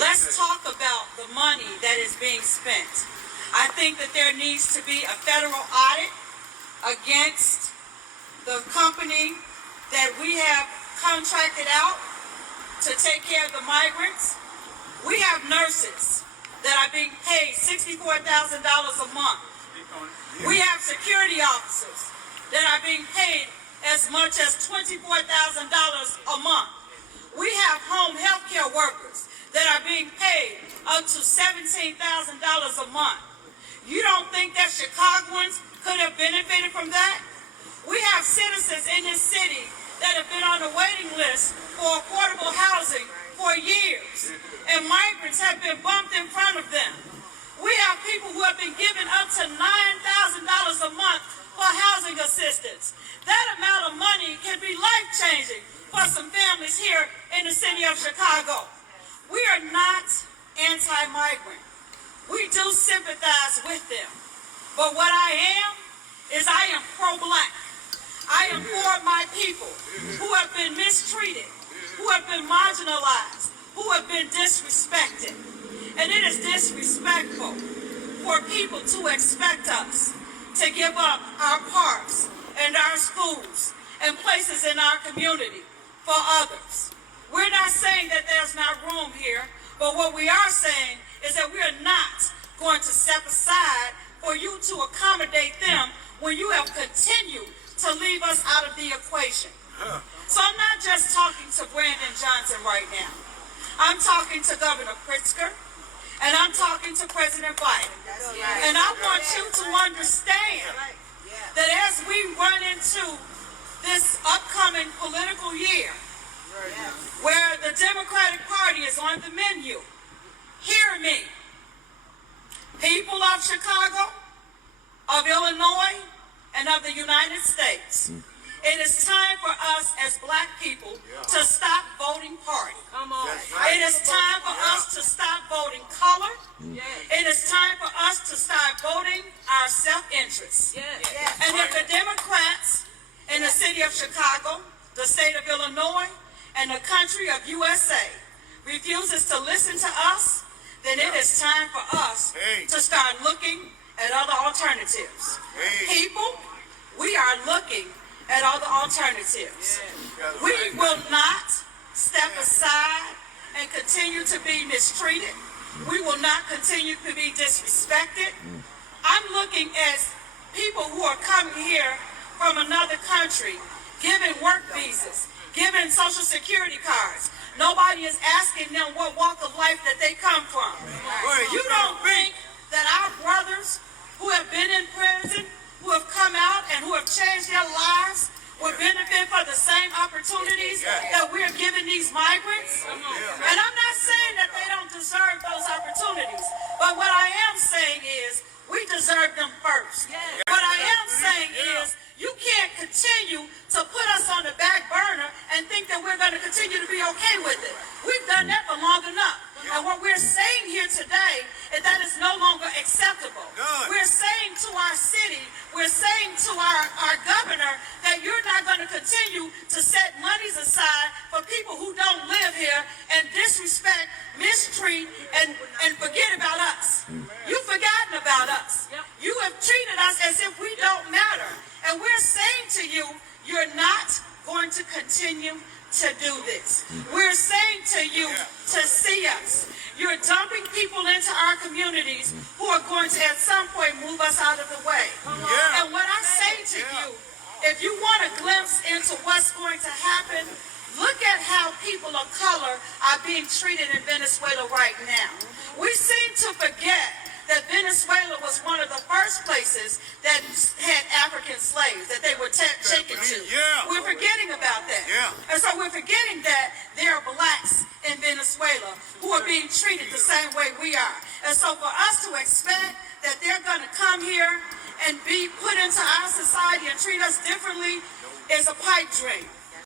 Let's talk about the money that is being spent. I think that there needs to be a federal audit against the company that we have contracted out to take care of the migrants. We have nurses that are being paid $64,000 a month. We have security officers that are being paid as much as $24,000 a month. We have home health care workers that are being paid up to $17,000 a month. You don't think that Chicagoans could have benefited from that? We have citizens in this city that have been on the waiting list for affordable housing for years, and migrants have been bumped in front of them. We have people who have been given up to $9,000 a month for housing assistance. That amount of money can be life-changing for some families here in the city of Chicago. We are not anti-migrant. We do sympathize with them. But what I am pro-black. I am for my people who have been mistreated, who have been marginalized, who have been disrespected. And it is disrespectful for people to expect us to give up our parks and our schools and places in our community for others. We're not saying that there's not room here, but what we are saying is that we are not going to step aside for you to accommodate them when you have continued to leave us out of the equation. So I'm not just talking to Brandon Johnson right now. I'm talking to Governor Pritzker, and I'm talking to President Biden. And I want you to understand that as we run into this upcoming political year, where the Democratic Party is on the menu, hear me. People of Chicago, of Illinois, and of the United States, it is time for us as black people to stop voting party. It is time for us to stop voting color. It is time for us to start voting our self-interest. And if the Democrats in the city of Chicago, the state of Illinois, and the country of USA refuses to listen to us, then it is time for us to start looking at other alternatives. People, we are looking at other alternatives. We will not step aside and continue to be mistreated. We will not continue to be disrespected. I'm looking at people who are coming here from another country, given work visas, given social security cards. Nobody is asking them what walk of life that they come from. You don't think that our brothers who have been in prison, who have come out and who have changed their lives would benefit from the same opportunities that we're giving these migrants? And I'm not saying that they don't deserve those opportunities, but what I am saying is we deserve them first. What I am saying is you can't continue to put us on the back burner and think that we're going to continue to be okay with it. We've done that for long enough. And what we're saying here today is that it's no longer acceptable. We're saying to our city, we're saying to our governor that you're not going to continue to set monies aside for people who don't live here and disrespect, mistreat, and forget about us. You've forgotten about us. You have treated us as if we don't matter. And we're saying to you, you're not going to continue to do this. We're saying to you to see us. You're dumping people into our communities who are going to at some point move us out of the way. And what I say to you, if you want a glimpse into what's going to happen, look at how people of color are being treated in Venezuela right now. We seem to forget that Venezuela was one of the first places that had African slaves that they were taken to. We're forgetting about that. And so we're forgetting that there are blacks in Venezuela who are being treated the same way we are. And so for us to expect that they're going to come here and be put into our society and treat us differently is a pipe dream.